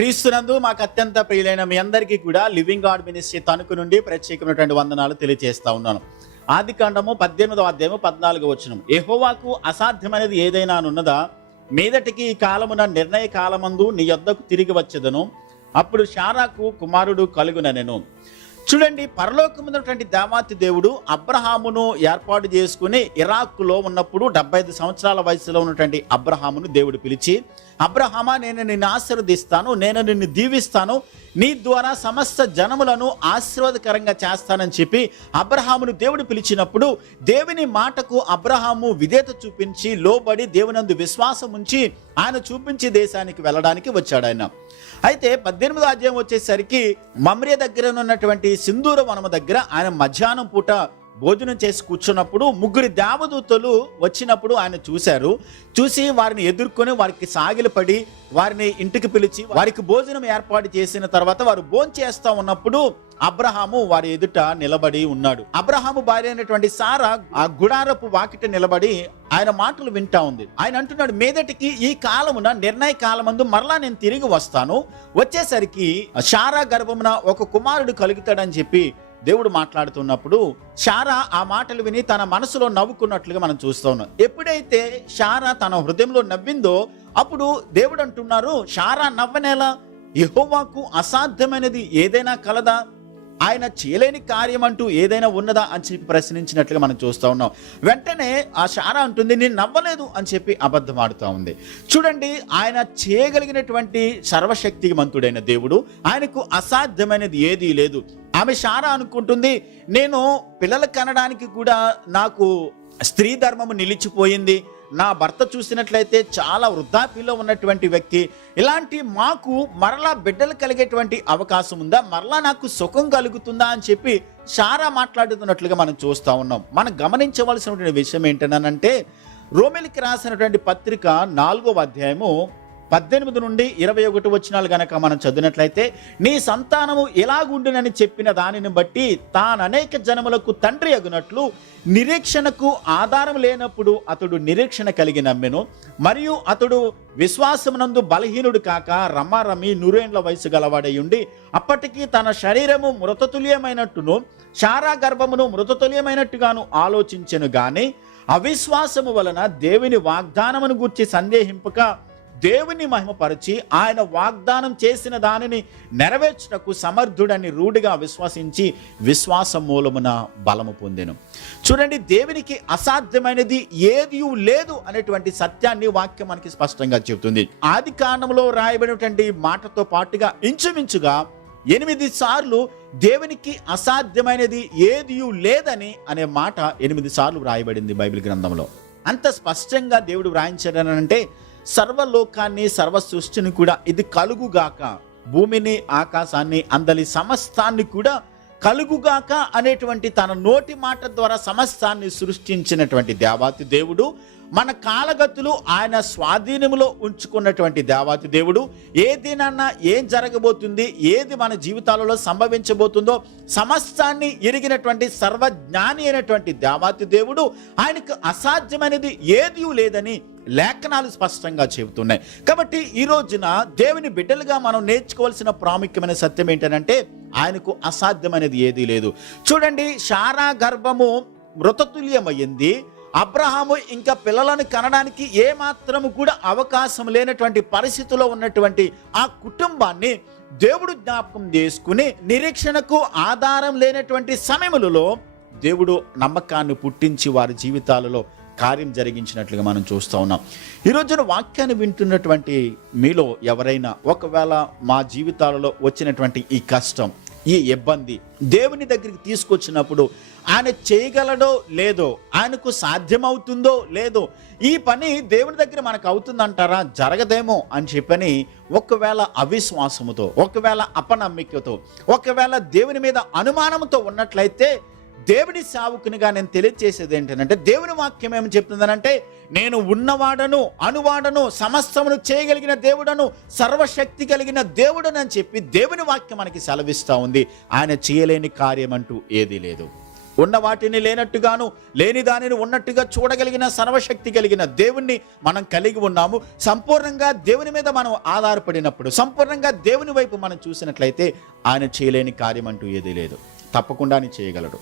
క్రీస్తునందు మాకు అత్యంత ప్రియులైన మీ అందరికీ కూడా లివింగ్ గాడ్ మినిస్ట్రీ తణుకు నుండి ప్రత్యేకమైనటువంటి వందనాలు తెలియజేస్తా ఉన్నాను. ఆదికాండము 18వ అధ్యాయము 14వ వచనం, యెహోవాకు అసాధ్యమైనది ఏదైనా ఉన్నదా? మీదటికి ఈ కాలమున నిర్ణయ కాలమందు నీ యొద్దకు తిరిగి వచ్చెదను, అప్పుడు శారాకు కుమారుడు కలుగుననెను. చూడండి, పరలోకమున్నటువంటి దేవాతి దేవుడు అబ్రహామును ఏర్పాటు చేసుకుని ఇరాక్లో ఉన్నప్పుడు 75 సంవత్సరాల వయసులో ఉన్నటువంటి అబ్రహామును దేవుడు పిలిచి, అబ్రహామా, నేను నిన్ను ఆశీర్వదిస్తాను, నేను నిన్ను దీవిస్తాను, నీ ద్వారా సమస్త జనములను ఆశీర్వాదకరంగా చేస్తానని చెప్పి అబ్రహామును దేవుడు పిలిచినప్పుడు దేవుని మాటకు అబ్రహాము విధేయత చూపించి లోబడి దేవునందు విశ్వాసం ఉంచి ఆయన చూపించే దేశానికి వెళ్ళడానికి వచ్చాడు ఆయన. అయితే 18వ అధ్యాయం వచ్చేసరికి మమ్రే దగ్గర ఉన్నటువంటి సింధూర వనము దగ్గర ఆయన మధ్యాహ్నం పూట భోజనం చేసి కూర్చున్నప్పుడు 3 దేవదూతలు వచ్చినప్పుడు ఆయన చూసి వారిని ఎదుర్కొని వారికి సాగిలపడి వారిని ఇంటికి పిలిచి వారికి భోజనం ఏర్పాటు చేసిన తర్వాత వారు భోజనం చేస్తా ఉన్నప్పుడు అబ్రహాము వారి ఎదుట నిలబడి ఉన్నాడు. అబ్రహాము భార్య అయినటువంటి సారా ఆ గుడారపు వాకిట నిలబడి ఆయన మాటలు వింటా ఉంది. ఆయన అంటున్నాడు, మీదటికి ఈ కాలమున నిర్ణయ కాలమందు మరలా నేను తిరిగి వస్తాను, వచ్చేసరికి శారా గర్భమున ఒక కుమారుడు కలుగుతాడని చెప్పి దేవుడు మాట్లాడుతున్నప్పుడు శారా ఆ మాటలు విని తన మనసులో నవ్వుకున్నట్లుగా మనం చూస్తూ ఉన్నాం. ఎప్పుడైతే శారా తన హృదయంలో నవ్విందో అప్పుడు దేవుడు అంటున్నారు, శారా నవ్వనేలా? యెహోవాకు అసాధ్యమైనది ఏదైనా కలదా? ఆయన చేయలేని కార్యం అంటూ ఏదైనా ఉన్నదా అని చెప్పి ప్రశ్నించినట్లుగా మనం చూస్తూ ఉన్నాం. వెంటనే ఆ శారా అంటుంది, నేను నవ్వలేదు అని చెప్పి అబద్ధం ఆడుతూ ఉంది. చూడండి, ఆయన చేయగలిగినటువంటి సర్వశక్తిమంతుడైన దేవుడు, ఆయనకు అసాధ్యమైనది ఏదీ లేదు. ఆమె శారా అనుకుంటుంది, నేను పిల్లలు కనడానికి కూడా నాకు స్త్రీ ధర్మము నిలిచిపోయింది, నా భర్త చూసినట్లయితే చాలా వృద్ధాప్యంలో ఉన్నటువంటి వ్యక్తి, ఇలాంటి మాకు మరలా బిడ్డలు కలిగేటువంటి అవకాశం ఉందా? మరలా నాకు సుఖం కలుగుతుందా అని చెప్పి శారా మాట్లాడుతున్నట్లుగా మనం చూస్తూ ఉన్నాం. మనం గమనించవలసినటువంటి విషయం ఏంటనంటే, రోమీయులకు రాసినటువంటి పత్రిక 4వ అధ్యాయము 18 నుండి 21 వచనాలు గనక మనం చదివినట్లయితే, నీ సంతానము ఎలాగుండునని చెప్పిన దానిని బట్టి తాను అనేక జనములకు తండ్రి అగునట్లు నిరీక్షణకు ఆధారం లేనప్పుడు అతడు నిరీక్షణ కలిగి నమ్మెను, మరియు అతడు విశ్వాసమునందు బలహీనుడు కాక రమారమి 100 ఏండ్ల వయసు గలవాడై ఉండి అప్పటికి తన శరీరము మృతతుల్యమైనట్టును శారా గర్భమును మృతతుల్యమైనట్టుగాను ఆలోచించెను గాని అవిశ్వాసము వలన దేవుని వాగ్దానమును గూర్చి సందేహింపక దేవుని మహిమపరిచి ఆయన వాగ్దానం చేసిన దానిని నెరవేర్చుటకు సమర్థుడని రూఢిగా విశ్వసించి విశ్వాసం మూలమున బలము పొందెను. చూడండి, దేవునికి అసాధ్యమైనది ఏది లేదు అనేటువంటి సత్యాన్ని వాక్యం మనకి స్పష్టంగా చెబుతుంది. ఆది కాండములో రాయబడినటువంటి మాటతో పాటుగా ఇంచుమించుగా 8 సార్లు దేవునికి అసాధ్యమైనది ఏది లేదని అనే మాట 8 సార్లు రాయబడింది బైబిల్ గ్రంథంలో. అంత స్పష్టంగా దేవుడు వ్రాయించాడనంటే, సర్వలోకాన్ని సర్వ సృష్టిని కూడా ఇది కలుగుగాక, భూమిని ఆకాశాన్ని అందలి సమస్తాన్ని కూడా కలుగుగాక అనేటువంటి తన నోటి మాట ద్వారా సమస్తాన్ని సృష్టించినటువంటి దేవాతి దేవుడు, మన కాలగతులు ఆయన స్వాధీనములో ఉంచుకున్నటువంటి దేవాతి దేవుడు, ఏదినన్నా ఏం జరగబోతుంది, ఏది మన జీవితాలలో సంభవించబోతుందో సమస్తాన్ని ఎరిగినటువంటి సర్వజ్ఞాని అయినటువంటి దేవాతి దేవుడు, ఆయనకు అసాధ్యమైనది ఏదీ లేదని లేఖనాలు స్పష్టంగా చెబుతున్నాయి. కాబట్టి ఈ రోజున దేవుని బిడ్డలుగా మనం నేర్చుకోవాల్సిన ప్రాముఖ్యమైన సత్యం ఏంటంటే, ఆయనకు అసాధ్యమైనది ఏదీ లేదు. చూడండి, శారా గర్భము మృతతుల్యమైంది. అబ్రహాము ఇంకా పిల్లలను కనడానికి ఏమాత్రము కూడా అవకాశం లేనటువంటి పరిస్థితిలో ఉన్నటువంటి ఆ కుటుంబాన్ని దేవుడు జ్ఞాపకం చేసుకుని నిరీక్షణకు ఆధారం లేనటువంటి సమయములలో దేవుడు నమ్మకాన్ని పుట్టించి వారి జీవితాలలో కార్యం జరిగించినట్లుగా మనం చూస్తూ ఉన్నాం. ఈ రోజున వాక్యాన్ని వింటున్నటువంటి మీలో ఎవరైనా ఒకవేళ మా జీవితాలలో వచ్చినటువంటి ఈ కష్టం, ఈ ఇబ్బంది దేవుని దగ్గరికి తీసుకొచ్చినప్పుడు ఆయన చేయగలడో లేదో, ఆయనకు సాధ్యమవుతుందో లేదో, ఈ పని దేవుని దగ్గర మనకు అవుతుందంటారా, జరగదేమో అని చెప్పని ఒకవేళ అవిశ్వాసముతో, ఒకవేళ అపనమ్మికతో, ఒకవేళ దేవుని మీద అనుమానంతో ఉన్నట్లయితే దేవుని సేవకునిగా నేను తెలియజేసేది ఏంటంటే, దేవుని వాక్యం ఏమని చెప్తుందనంటే, నేను ఉన్నవాడను, అనువాడను, సమస్తమును చేయగలిగిన దేవుడను, సర్వశక్తి కలిగిన దేవుడను అని చెప్పి దేవుని వాక్యం మనకి సెలవిస్తూ ఉంది. ఆయన చేయలేని కార్యం అంటూ ఏదీ లేదు. ఉన్న వాటిని లేనట్టుగాను, లేని దానిని ఉన్నట్టుగా చూడగలిగిన సర్వశక్తి కలిగిన దేవుణ్ణి మనం కలిగి ఉన్నాము. సంపూర్ణంగా దేవుని మీద మనం ఆధారపడినప్పుడు, సంపూర్ణంగా దేవుని వైపు మనం చూసినట్లయితే ఆయన చేయలేని కార్యం అంటూ ఏదీ లేదు. తప్పకుండా ఆయన చేయగలడు.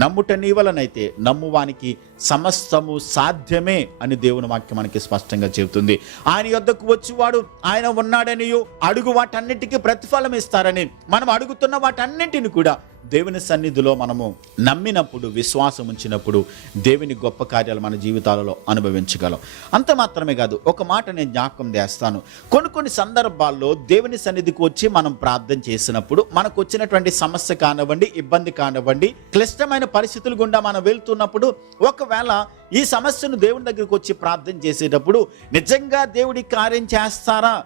నమ్ముట నీ వలనైతే నమ్మువానికి సమస్తము సాధ్యమే అని దేవుని వాక్యం మనకి స్పష్టంగా చెబుతుంది. ఆయన యొద్దకు వచ్చేవాడు ఆయన ఉన్నాడనియు, అడుగు వాటన్నిటికీ ప్రతిఫలం ఇస్తారని, మనం అడుగుతున్న వాటన్నిటిని కూడా దేవుని సన్నిధిలో మనము నమ్మినప్పుడు, విశ్వాసం ఉంచినప్పుడు దేవుని గొప్ప కార్యాలు మన జీవితాలలో అనుభవించగలం. అంత మాత్రమే కాదు, ఒక మాట నేను జ్ఞాపకం చేస్తాను. కొన్ని సందర్భాల్లో దేవుని సన్నిధికి వచ్చి మనం ప్రార్థన చేసినప్పుడు మనకు వచ్చినటువంటి సమస్య కానివ్వండి, ఇబ్బంది కానివ్వండి, క్లిష్టమైన పరిస్థితుల గుండా మనం వెళ్తున్నప్పుడు ఒకవేళ ఈ సమస్యను దేవుని దగ్గరికి వచ్చి ప్రార్థన చేసేటప్పుడు నిజంగా దేవుడి కార్యం చేస్తారా,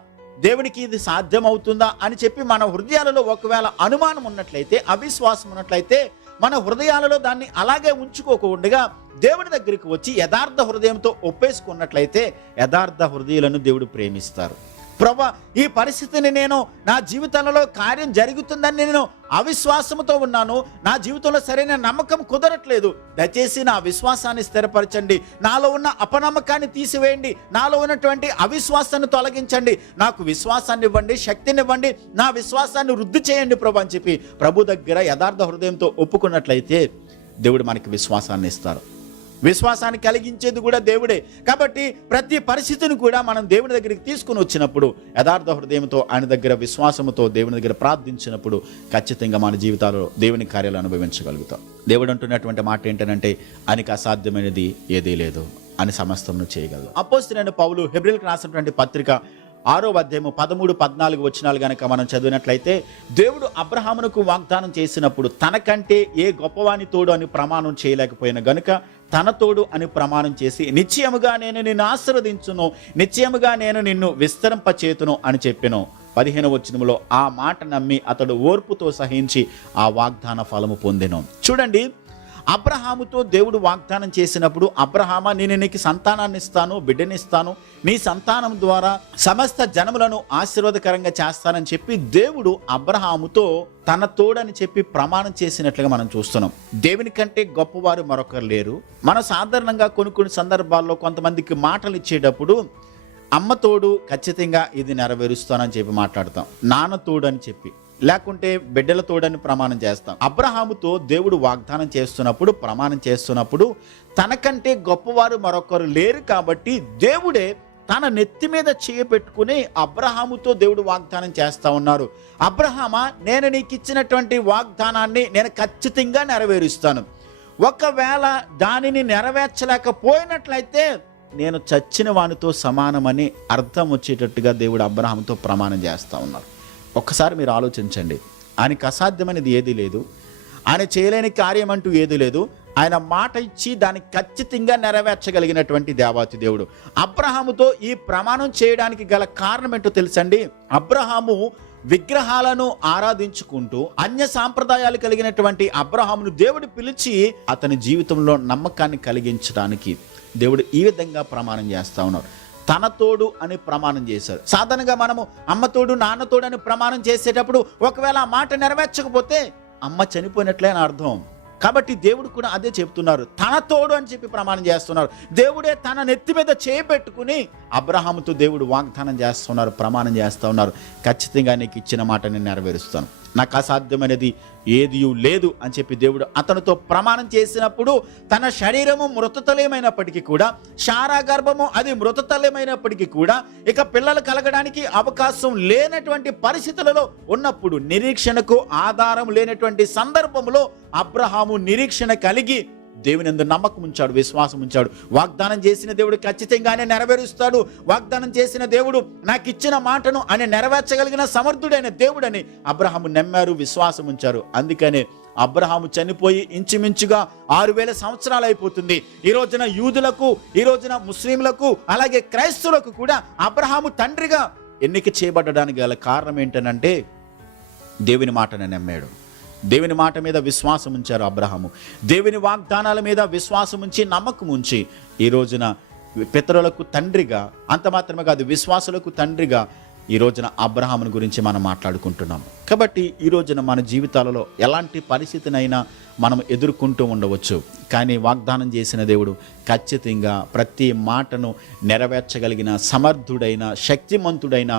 దేవునికి ఇది సాధ్యమవుతుందా అని చెప్పి మన హృదయాలలో ఒకవేళ అనుమానం ఉన్నట్లయితే, అవిశ్వాసం ఉన్నట్లయితే, మన హృదయాలలో దాన్ని అలాగే ఉంచుకోకుండా దేవుడి దగ్గరికి వచ్చి యథార్థ హృదయంతో ఒప్పేసుకున్నట్లయితే యథార్థ హృదయాలను దేవుడు ప్రేమిస్తారు. ప్రభా, ఈ పరిస్థితిని నేను నా జీవితంలో కార్యం జరుగుతుందని నేను అవిశ్వాసంతో ఉన్నాను, నా జీవితంలో సరైన నమ్మకం కుదరట్లేదు, దయచేసి నా విశ్వాసాన్ని స్థిరపరచండి, నాలో ఉన్న అపనమ్మకాన్ని తీసివేయండి, నాలో ఉన్నటువంటి అవిశ్వాసాన్ని తొలగించండి, నాకు విశ్వాసాన్ని ఇవ్వండి, శక్తినివ్వండి, నా విశ్వాసాన్ని వృద్ధి చేయండి ప్రభు అని చెప్పి ప్రభు దగ్గర యథార్థ హృదయంతో ఒప్పుకున్నట్లయితే దేవుడు మనకి విశ్వాసాన్ని ఇస్తారు. విశ్వాసాన్ని కలిగించేది కూడా దేవుడే. కాబట్టి ప్రతి పరిస్థితిని కూడా మనం దేవుని దగ్గరికి తీసుకుని వచ్చినప్పుడు యథార్థ హృదయంతో ఆయన దగ్గర విశ్వాసంతో దేవుని దగ్గర ప్రార్థించినప్పుడు ఖచ్చితంగా మన జీవితాల్లో దేవుని కార్యాలు అనుభవించగలుగుతాం. దేవుడు అంటున్నటువంటి మాట ఏంటంటే ఆయనకి అసాధ్యమైనది ఏదీ లేదు అని సమస్తమును చేయగలదు. అపోస్తలుడైన పౌలు హెబ్రీయులకు రాసినటువంటి పత్రిక 6వ అధ్యాయము 13-14 వచనాలు గనక మనం చదివినట్లయితే, దేవుడు అబ్రహామునకు వాగ్దానం చేసినప్పుడు తనకంటే ఏ గొప్పవాని తోడు అని ప్రమాణం చేయలేకపోయిన గనుక తన తోడు అని ప్రమాణం చేసి, నిశ్చయముగా నేను నిన్ను ఆశీర్వదించును, నిశ్చయముగా నేను నిన్ను విస్తరింపచేతును అని చెప్పెను. 15వ వచనములో ఆ మాట నమ్మి అతడు ఓర్పుతో సహించి ఆ వాగ్దాన ఫలము పొందెను. చూడండి, అబ్రహాముతో దేవుడు వాగ్దానం చేసినప్పుడు, అబ్రహామా నేను నీకు సంతానాన్ని ఇస్తాను, బిడ్డనిస్తాను, నీ సంతానం ద్వారా సమస్త జనములను ఆశీర్వాదకరంగా చేస్తానని చెప్పి దేవుడు అబ్రహాముతో తన తోడని చెప్పి ప్రమాణం చేసినట్లుగా మనం చూస్తున్నాం. దేవుని కంటే గొప్పవారు మరొకరు లేరు. మనం సాధారణంగా కొన్ని సందర్భాల్లో కొంతమందికి మాటలు ఇచ్చేటప్పుడు అమ్మ తోడు ఖచ్చితంగా ఇది నెరవేరుస్తానని చెప్పి మాట్లాడతాం, నాన్న తోడు అని చెప్పి, లేకుంటే బిడ్డల తోడని ప్రమాణం చేస్తాం. అబ్రహాముతో దేవుడు వాగ్దానం చేస్తున్నప్పుడు, ప్రమాణం చేస్తున్నప్పుడు తనకంటే గొప్పవారు మరొకరు లేరు కాబట్టి దేవుడే తన నెత్తి మీద చేయబెట్టుకుని అబ్రహాముతో దేవుడు వాగ్దానం చేస్తా ఉన్నారు. అబ్రహామా, నేను నీకు ఇచ్చినటువంటి వాగ్దానాన్ని నేను ఖచ్చితంగా నెరవేరుస్తాను, ఒకవేళ దానిని నెరవేర్చలేకపోయినట్లయితే నేను చచ్చిన వానితో సమానమని అర్థం వచ్చేటట్టుగా దేవుడు అబ్రహాముతో ప్రమాణం చేస్తూ ఉన్నారు. ఒక్కసారి మీరు ఆలోచించండి, ఆయనకి అసాధ్యమైనది ఏదీ లేదు, ఆయన చేయలేని కార్యం అంటూ ఏదీ లేదు. ఆయన మాట ఇచ్చి దాన్ని ఖచ్చితంగా నెరవేర్చగలిగినటువంటి దేవాతి దేవుడు. అబ్రహాముతో ఈ ప్రమాణం చేయడానికి గల కారణం ఏంటో తెలుసండి. అబ్రహాము విగ్రహాలను ఆరాధించుకుంటూ అన్య సాంప్రదాయాలు కలిగినటువంటి అబ్రహామును దేవుడు పిలిచి అతని జీవితంలో నమ్మకాన్ని కలిగించడానికి దేవుడు ఈ విధంగా ప్రమాణం చేస్తా ఉన్నారు. తన తోడు అని ప్రమాణం చేశారు. సాధారణంగా మనము అమ్మ తోడు, నాన్న తోడు అని ప్రమాణం చేసేటప్పుడు ఒకవేళ ఆ మాట నెరవేర్చకపోతే అమ్మ చనిపోయినట్లే అని అర్థం. కాబట్టి దేవుడు కూడా అదే చెప్తున్నారు, తన తోడు అని చెప్పి ప్రమాణం చేస్తున్నారు. దేవుడే తన నెత్తి మీద చేపెట్టుకుని అబ్రహాముతో దేవుడు వాగ్దానం చేస్తున్నారు, ప్రమాణం చేస్తూ ఉన్నారు, ఖచ్చితంగా నీకు ఇచ్చిన మాట నేను నెరవేరుస్తాను, నాకు అసాధ్యమైనది ఏది లేదు అని చెప్పి దేవుడు అతనితో ప్రమాణం చేసినప్పుడు తన శరీరము మృతతలేమైనప్పటికీ కూడా, శారా గర్భము అది మృతతలేమైనప్పటికీ కూడా, ఇక పిల్లలు కలగడానికి అవకాశం లేనటువంటి పరిస్థితులలో ఉన్నప్పుడు, నిరీక్షణకు ఆధారం లేనటువంటి సందర్భంలో అబ్రహాము నిరీక్షణ కలిగి దేవుని యందు నమ్మకం ఉంచాడు, విశ్వాసం ఉంచాడు. వాగ్దానం చేసిన దేవుడు ఖచ్చితంగానే నెరవేరుస్తాడు, వాగ్దానం చేసిన దేవుడు నాకు ఇచ్చిన మాటను ఆయన నెరవేర్చగలిగిన సమర్థుడైన దేవుడని అబ్రహాము నమ్మారు, విశ్వాసం ఉంచారు. అందుకనే అబ్రహాము చనిపోయి ఇంచుమించుగా 6000 సంవత్సరాలు అయిపోతుంది. ఈ రోజున యూదులకు, ఈ రోజున ముస్లింలకు, అలాగే క్రైస్తవులకు కూడా అబ్రహాము తండ్రిగా ఎన్నిక చేయబడడానికి గల కారణం ఏంటనంటే దేవుని మాటను నమ్మాడు, దేవుని మాట మీద విశ్వాసం ఉంచారు అబ్రహాము. దేవుని వాగ్దానాల మీద విశ్వాసం ఉంచి, నమ్మకం ఉంచి ఈ రోజున పితరులకు తండ్రిగా, అంత మాత్రమే కాదు విశ్వాసులకు తండ్రిగా ఈ రోజున అబ్రహాముని గురించి మనం మాట్లాడుకుంటున్నాం. కాబట్టి ఈ రోజున మన జీవితాలలో ఎలాంటి పరిస్థితినైనా మనం ఎదుర్కొంటూ ఉండవచ్చు. కానీ వాగ్దానం చేసిన దేవుడు ఖచ్చితంగా ప్రతి మాటను నెరవేర్చగలిగిన సమర్థుడైన, శక్తిమంతుడైన,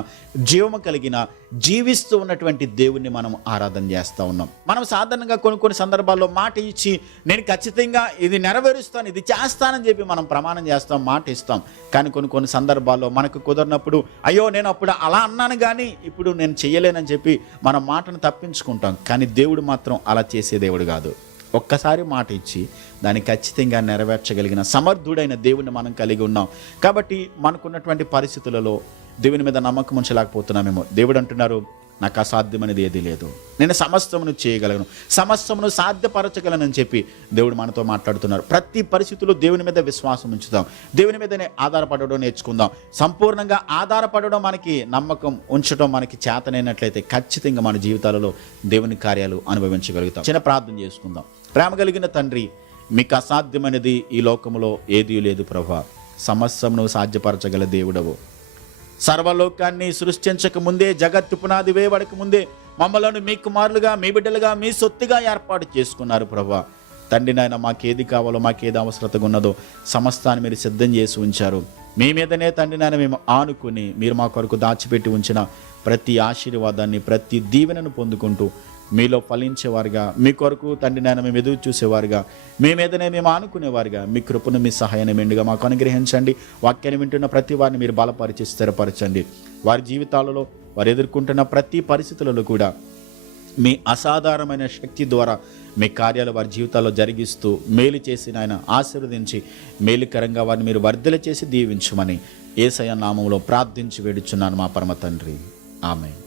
జీవము కలిగిన, జీవిస్తూ ఉన్నటువంటి దేవుణ్ణి మనం ఆరాధన చేస్తూ ఉన్నాం. మనం సాధారణంగా కొన్ని సందర్భాల్లో మాట ఇచ్చి నేను ఖచ్చితంగా ఇది నెరవేరుస్తాను, ఇది చేస్తానని చెప్పి మనం ప్రమాణం చేస్తాం, మాట ఇస్తాం. కానీ కొన్ని సందర్భాల్లో మనకు కుదరినప్పుడు అయ్యో నేను అప్పుడు అలా అన్నాను కానీ ఇప్పుడు నేను చెయ్యలేనని చెప్పి మన మాటను తప్పించుకుంటాం. కానీ దేవుడు మాత్రం అలా చేసే దేవుడు కాదు. ఒక్కసారి మాట ఇచ్చి దాన్ని ఖచ్చితంగా నెరవేర్చగలిగిన సమర్థుడైన దేవుడిని మనం కలిగి ఉన్నాం. కాబట్టి మనకున్నటువంటి పరిస్థితులలో దేవుని మీద నమ్మకం ఉంచలేకపోతున్నామేమో. దేవుడు అంటున్నారు, నాకు అసాధ్యమనేది ఏదీ లేదు, నేను సమస్తమును చేయగలను, సమస్తమును సాధ్యపరచగలనని చెప్పి దేవుడు మనతో మాట్లాడుతున్నారు. ప్రతి పరిస్థితుల్లో దేవుని మీద విశ్వాసం ఉంచుదాం, దేవుని మీదనే ఆధారపడడం నేర్చుకుందాం. సంపూర్ణంగా ఆధారపడడం, మనకి నమ్మకం ఉంచడం మనకి చేతనైనట్లయితే ఖచ్చితంగా మన జీవితాలలో దేవుని కార్యాలు అనుభవించగలుగుతాం. చిన్న ప్రార్థన చేసుకుందాం. ప్రేమ కలిగిన తండ్రి, మీకు అసాధ్యమైనది ఈ లోకంలో ఏదీ లేదు ప్రభువా. సమస్తమును సాధ్యపరచగల దేవుడవు. సర్వలోకాన్ని సృష్టించక ముందే, జగత్తు పునాది వేయబడక ముందే మమ్మలను మీ కుమారులుగా, మీ బిడ్డలుగా, మీ సొత్తుగా ఏర్పాటు చేసుకున్నారు ప్రభువా. తండ్రి నాయన, మాకేది కావాలో, మాకేది అవసరతగా ఉన్నదో సమస్తాన్ని మీరు సిద్ధం చేసి ఉంచారు. మీ మీదనే తండ్రి నాయన మేము ఆనుకుని మీరు మా కొరకు దాచిపెట్టి ఉంచిన ప్రతి ఆశీర్వాదాన్ని, ప్రతి దీవెనను పొందుకుంటూ మీలో ఫలించేవారుగా, మీ కొరకు తండ్రి నాయన మేము ఎదురు చూసేవారుగా, మీ మీదనే మేము ఆనుకునేవారుగా, మీ కృపను, మీ సహాయాన్ని మెండుగా మాకు అనుగ్రహించండి. వాక్యాన్ని వింటున్న ప్రతి వారిని మీరు బలపరిచి స్థిరపరచండి. వారి జీవితాలలో వారు ఎదుర్కొంటున్న ప్రతి పరిస్థితులలో కూడా మీ అసాధారణమైన శక్తి ద్వారా మీ కార్యాలు వారి జీవితాల్లో జరిగిస్తూ మేలు చేసి ఆయన ఆశీర్వదించి మేలుకరంగా వారిని మీరు వర్ధల చేసి దీవించమని యేసయ్య నామములో ప్రార్థించి వేడుచున్నాను మా పరమ తండ్రి. ఆమేన్.